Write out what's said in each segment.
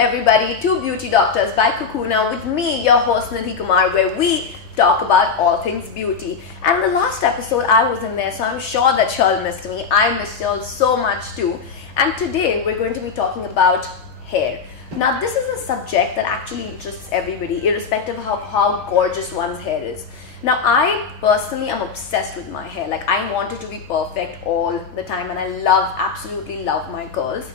everybody to Beauty Doctors by Cocoona with me, your host Nidhi Kumar, where we talk about all things beauty. And in the last episode I wasn't there, so I'm sure that y'all missed me. I missed y'all so much too. And today we're going to be talking about hair. Now this is a subject that actually interests everybody, irrespective of how gorgeous one's hair is. Now I personally am obsessed with my hair. Like, I want it to be perfect all the time, and I absolutely love my curls.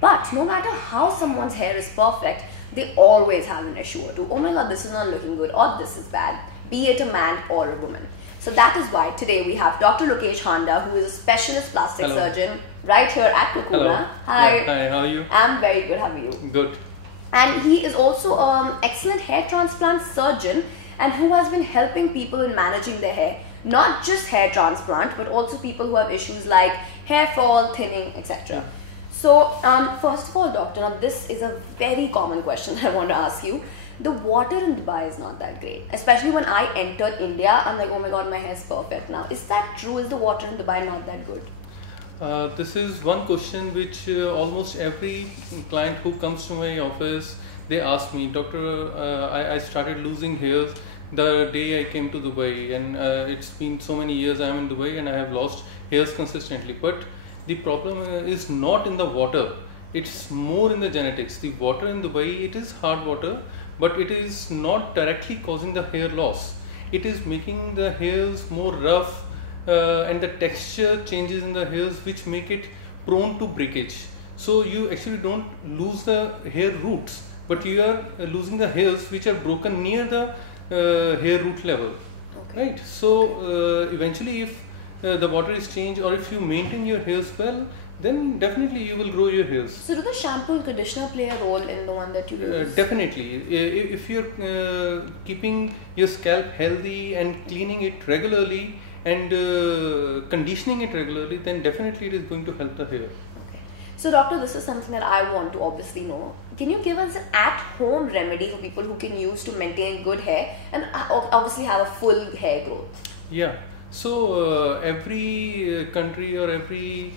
But no matter how someone's hair is perfect, they always have an issue or two. Oh my god, this is not looking good, or this is bad, be it a man or a woman. So that is why today we have Dr. Lokesh Handa, who is a specialist plastic surgeon right here at Cocoona. Hello. Hi. Yeah, hi, how are you? I'm very good, how are you? Good. And he is also an excellent hair transplant surgeon, and who has been helping people in managing their hair. Not just hair transplant, but also people who have issues like hair fall, thinning, etc. Yeah. So, first of all, doctor, now this is a very common question I want to ask you. The water in Dubai is not that great. Especially when I entered India, I'm like, oh my god, my hair is perfect now. Is that true? Is the water in Dubai not that good? This is one question which almost every client who comes to my office, they ask me, doctor, I started losing hairs the day I came to Dubai, and it's been so many years I'm in Dubai and I have lost hairs consistently. But the problem is not in the water, it's more in the genetics. The water in Dubai, it is hard water, but it is not directly causing the hair loss. It is making the hairs more rough, and the texture changes in the hairs which make it prone to breakage. So you actually don't lose the hair roots, but you are losing the hairs which are broken near the hair root level. Okay. Right? So eventually, if the water is changed, or if you maintain your hairs well, then definitely you will grow your hairs. So do the shampoo and conditioner play a role in the one that you use? Definitely. If you're keeping your scalp healthy and cleaning it regularly and conditioning it regularly, then definitely it is going to help the hair. Okay. So doctor, this is something that I want to obviously know. Can you give us an at-home remedy for people who can use to maintain good hair and obviously have a full hair growth? Yeah. So every country or every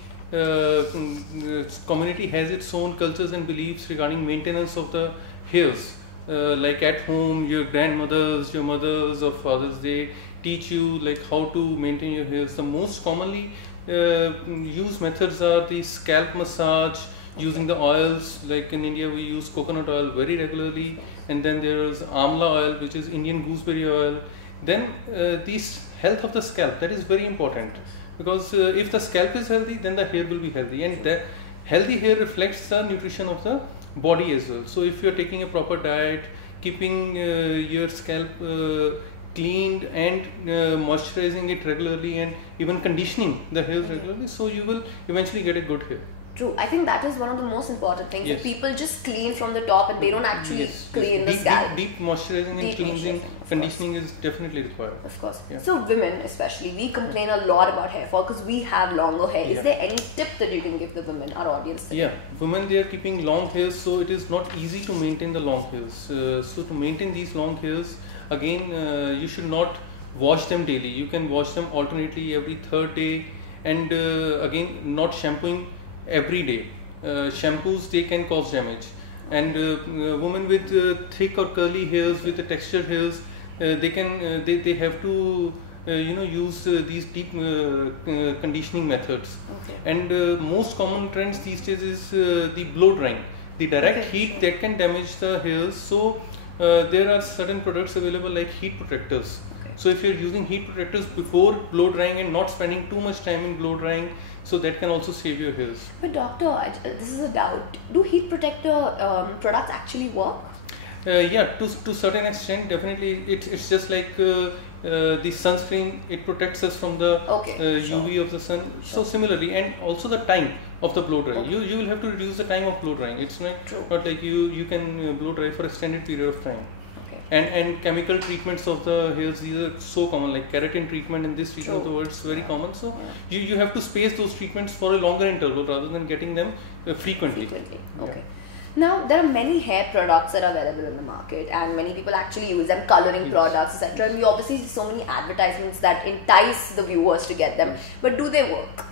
community has its own cultures and beliefs regarding maintenance of the hairs. Like at home, your grandmothers, your mothers or fathers, they teach you like how to maintain your hairs. The most commonly used methods are the scalp massage, using the oils. Like in India, we use coconut oil very regularly, and then there is amla oil, which is Indian gooseberry oil. Then this health of the scalp, that is very important, because if the scalp is healthy, then the hair will be healthy, and the healthy hair reflects the nutrition of the body as well. So if you are taking a proper diet, keeping your scalp cleaned and moisturizing it regularly, and even conditioning the hairs regularly, so you will eventually get a good hair. True. I think that is one of the most important things. Yes. That people just clean from the top and they don't actually clean the scalp. Deep moisturizing and cleansing, conditioning is definitely required. Of course. Yeah. So women especially, we complain a lot about hair fall because we have longer hair. Is there any tip that you can give the women, our audience? Today? Yeah, women, they are keeping long hairs, so it is not easy to maintain the long hairs. So to maintain these long hairs, again, you should not wash them daily. You can wash them alternately every third day, and again, not shampooing every day. Shampoos, they can cause damage, and women with thick or curly hairs, with the textured hairs, they have to use these deep conditioning methods. Okay. And most common trends these days is the blow drying, the direct heat that can damage the hairs. So there are certain products available like heat protectors. So if you're using heat protectors before blow drying and not spending too much time in blow drying, so that can also save your hairs. But doctor, this is a doubt. Do heat protector products actually work? Yeah, to certain extent, definitely. It's just like the sunscreen. It protects us from the UV of the sun. So similarly, and also the time of the blow dry. You will have to reduce the time of blow drying. It's not like you can blow dry for extended period of time. And chemical treatments of the hairs, these are so common, like keratin treatment in this region of the world is very common. So you have to space those treatments for a longer interval rather than getting them frequently. Okay. Now there are many hair products that are available in the market, and many people actually use them, coloring products, etc. And we obviously see so many advertisements that entice the viewers to get them. But do they work?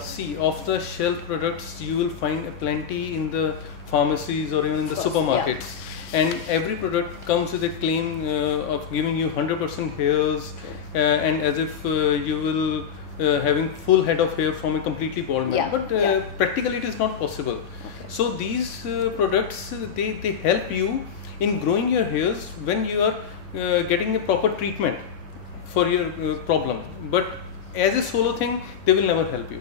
See, off the shelf products you will find plenty in the pharmacies or even in the supermarkets. And every product comes with a claim of giving you 100% hairs and as if you will having full head of hair from a completely bald man. But practically it is not possible. So these products, they help you in growing your hairs when you are getting a proper treatment for your problem. But as a solo thing, they will never help you.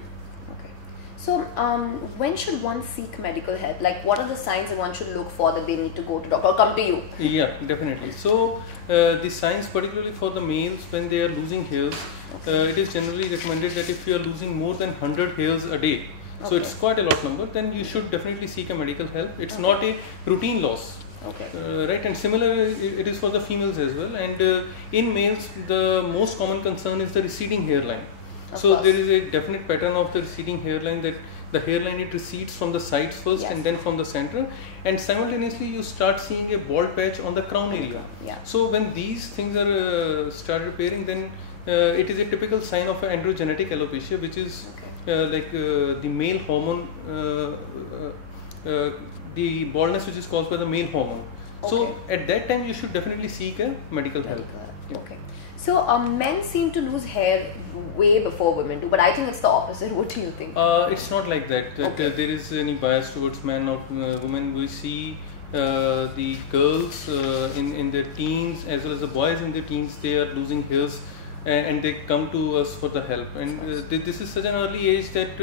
So, when should one seek medical help? Like, what are the signs that one should look for that they need to go to doctor or come to you? Yeah, definitely. So, the signs, particularly for the males, when they are losing hairs, it is generally recommended that if you are losing more than 100 hairs a day, so it's quite a lot number, then you should definitely seek a medical help. It's not a routine loss. Right, and similar it is for the females as well. And in males, the most common concern is the receding hairline. So there is a definite pattern of the receding hairline, that the hairline, it recedes from the sides first and then from the center, and simultaneously you start seeing a bald patch on the crown area. So when these things are started appearing, then it is a typical sign of an androgenetic alopecia, which is like the male hormone, the baldness which is caused by the male hormone. So at that time you should definitely seek a medical help. So men seem to lose hair way before women do, but I think it's the opposite. What do you think? It's not like that. There is any bias towards men or women. We see the girls in their teens as well as the boys in their teens, they are losing hairs and they come to us for the help. And this is such an early age that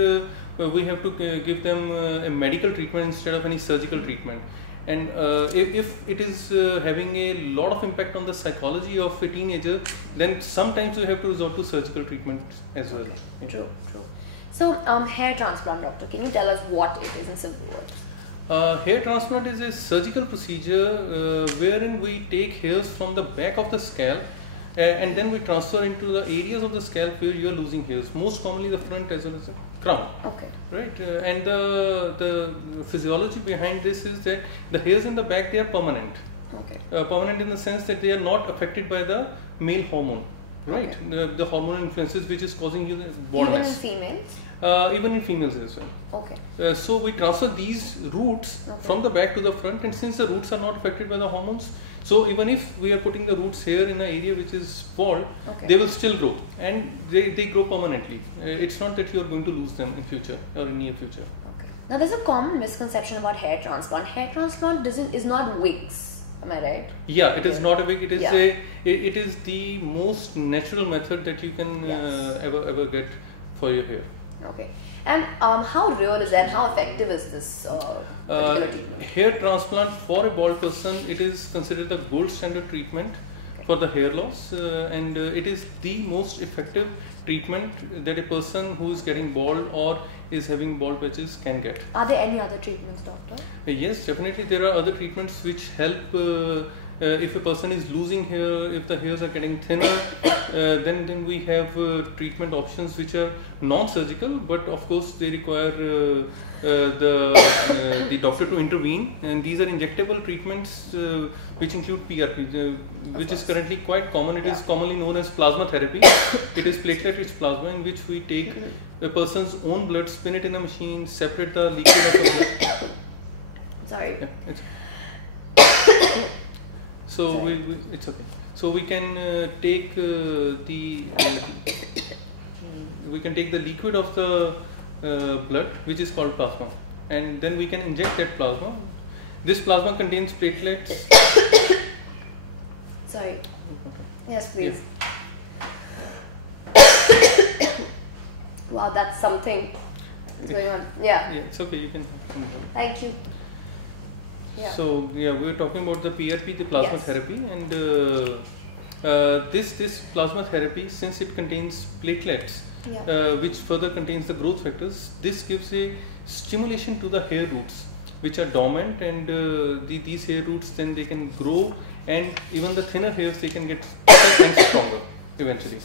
we have to give them a medical treatment instead of any surgical treatment. And if it is having a lot of impact on the psychology of a teenager, then sometimes we have to resort to surgical treatment as well. True. So hair transplant, doctor, can you tell us what it is in simple words? Hair transplant is a surgical procedure wherein we take hairs from the back of the scalp and then we transfer into the areas of the scalp where you are losing hairs, most commonly the front as well as the crown. Right, and the physiology behind this is that the hairs in the back, they are permanent. Permanent in the sense that they are not affected by the male hormone, right? The hormonal influences which is causing you the baldness. Even in females? Even in females as well. So we transfer these roots from the back to the front, and since the roots are not affected by the hormones, so even if we are putting the roots here in an area which is bald, they will still grow, and they grow permanently. It's not that you are going to lose them in future or in near future. Now there's a common misconception about hair transplant. Hair transplant is not wigs. Am I right? Yeah, it is not a wig. It is it is the most natural method that you can ever get for your hair. And how real is that? How effective is this particular treatment? Hair transplant for a bald person, it is considered the gold standard treatment for the hair loss, and it is the most effective treatment that a person who is getting bald or is having bald patches can get. Are there any other treatments, doctor? Yes, definitely there are other treatments which help. If a person is losing hair, if the hairs are getting thinner, then we have treatment options which are non-surgical, but of course they require the doctor to intervene, and these are injectable treatments which include PRP, which is currently quite common. It is commonly known as plasma therapy. It is platelet-rich plasma in which we take a person's own blood, spin it in a machine, separate the liquid of the blood. Sorry. So it's okay. So we can take we can take the liquid of the blood, which is called plasma, and then we can inject that plasma. This plasma contains platelets. Sorry. Yes, please. Wow, that's something going on. Yeah, it's okay. You can. Thank you. So we were talking about the PRP, the plasma therapy, and this plasma therapy, since it contains platelets, which further contains the growth factors, this gives a stimulation to the hair roots, which are dormant, and these hair roots then they can grow, and even the thinner hairs they can get thicker and stronger eventually.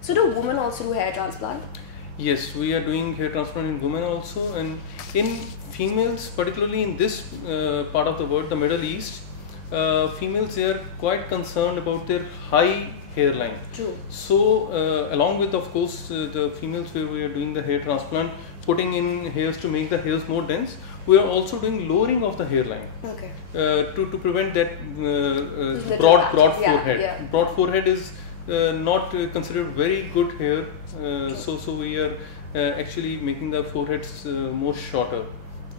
So do women also do hair transplant? Yes, we are doing hair transplant in women also, and in females, particularly in this part of the world, the Middle East, females, they are quite concerned about their high hairline. True. So along with, of course, the females where we are doing the hair transplant, putting in hairs to make the hairs more dense, we are also doing lowering of the hairline. Okay. To prevent that Little broad patch. Yeah, forehead. yeah. Broad forehead is not considered very good hair. So we are actually making the foreheads more shorter.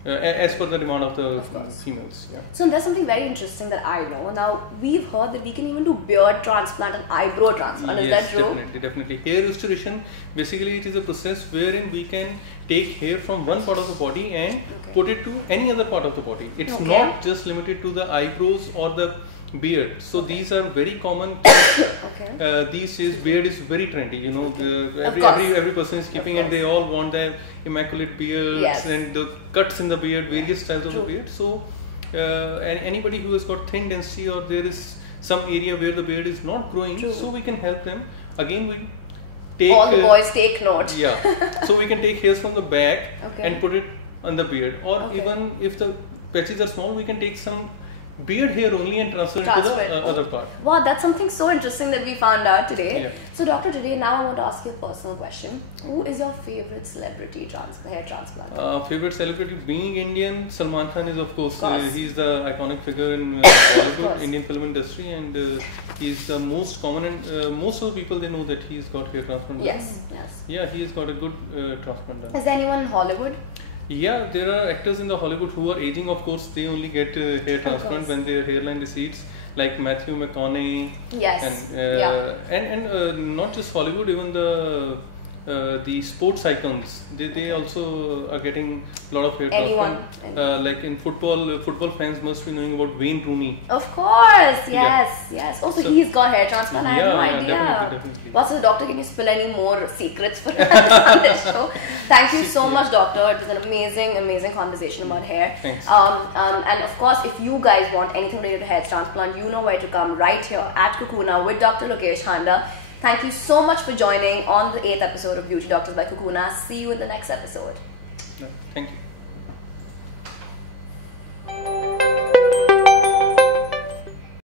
As per the demand of the females. Yeah. So there's something very interesting that I know. Now, we've heard that we can even do beard transplant and eyebrow transplant. Is that true? Definitely. Hair restoration, basically it is a process wherein we can take hair from one part of the body and put it to any other part of the body. It's not just limited to the eyebrows or the beard. So these are very common. These days beard is very trendy. You know, every person is keeping, and they all want their immaculate beards and the cuts in the beard, various styles of the beard. So anybody who has got thin density, or there is some area where the beard is not growing, so we can help them. Again, we take all the boys take note. Yeah. So we can take hairs from the back and put it on the beard, or even if the patches are small, we can take some beard hair only and transfer it to the other part. Wow, that's something so interesting that we found out today. Yeah. So doctor, today now I want to ask you a personal question. Who is your favorite celebrity hair transplant? Favorite celebrity, being Indian, Salman Khan is of course he's the iconic figure in Bollywood, Indian film industry, and he's the most common, and most of the people, they know that he's got hair transplant. Yes. Yeah, he has got a good transplant done. Is there anyone in Hollywood? Yeah, there are actors in the Hollywood who are aging. Of course, they only get hair transplant when their hairline recedes, like Matthew McConaughey. Yes. And not just Hollywood, even the sports icons. They also are getting a lot of hair transplant. Like in football fans must be knowing about Wayne Rooney. Of course, yes. Also, he's got hair transplant. I had no idea. Definitely. Well, so doctor, can you spill any more secrets for us on this show? Thank you so much, doctor. It was an amazing conversation about hair. Thanks. And of course, if you guys want anything related to hair transplant, you know where to come, right here at Cocoona with Dr. Lokesh Handa. Thank you so much for joining on the 8th episode of Beauty Doctors by Cocoona. See you in the next episode. Thank you.